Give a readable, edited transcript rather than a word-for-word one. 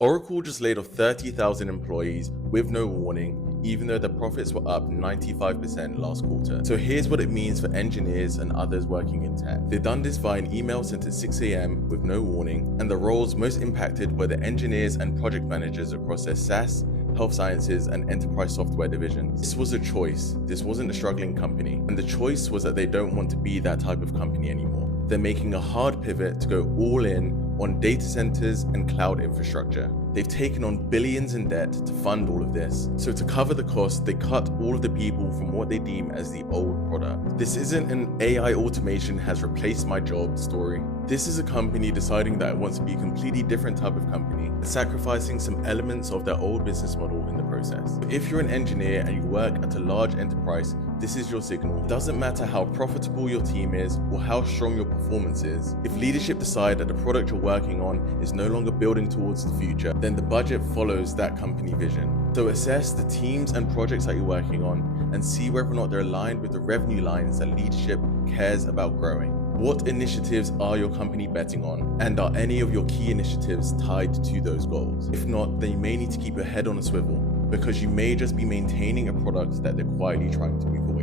Oracle just laid off 30,000 employees with no warning, even though their profits were up 95% last quarter. So here's what it means for engineers and others working in tech. They've done this via an email sent at 6 a.m. with no warning, and the roles most impacted were the engineers and project managers across their SaaS, health sciences, and enterprise software divisions. This was a choice. This wasn't a struggling company. And the choice was that they don't want to be that type of company anymore. They're making a hard pivot to go all in on data centers and cloud infrastructure. They've taken on billions in debt to fund all of this. So to cover the cost, they cut all of the people from what they deem as the old product. This isn't an AI automation has replaced my job story. This is a company deciding that it wants to be a completely different type of company, sacrificing some elements of their old business model in the process. If you're an engineer and you work at a large enterprise, this is your signal. It doesn't matter how profitable your team is or how strong your performance is. If leadership decide that the product you're working on is no longer building towards the future, then the budget follows that company vision. So assess the teams and projects that you're working on and see whether or not they're aligned with the revenue lines that leadership cares about growing. What initiatives are your company betting on? And are any of your key initiatives tied to those goals? If not, then you may need to keep your head on a swivel, because you may just be maintaining a product that they're quietly trying to move away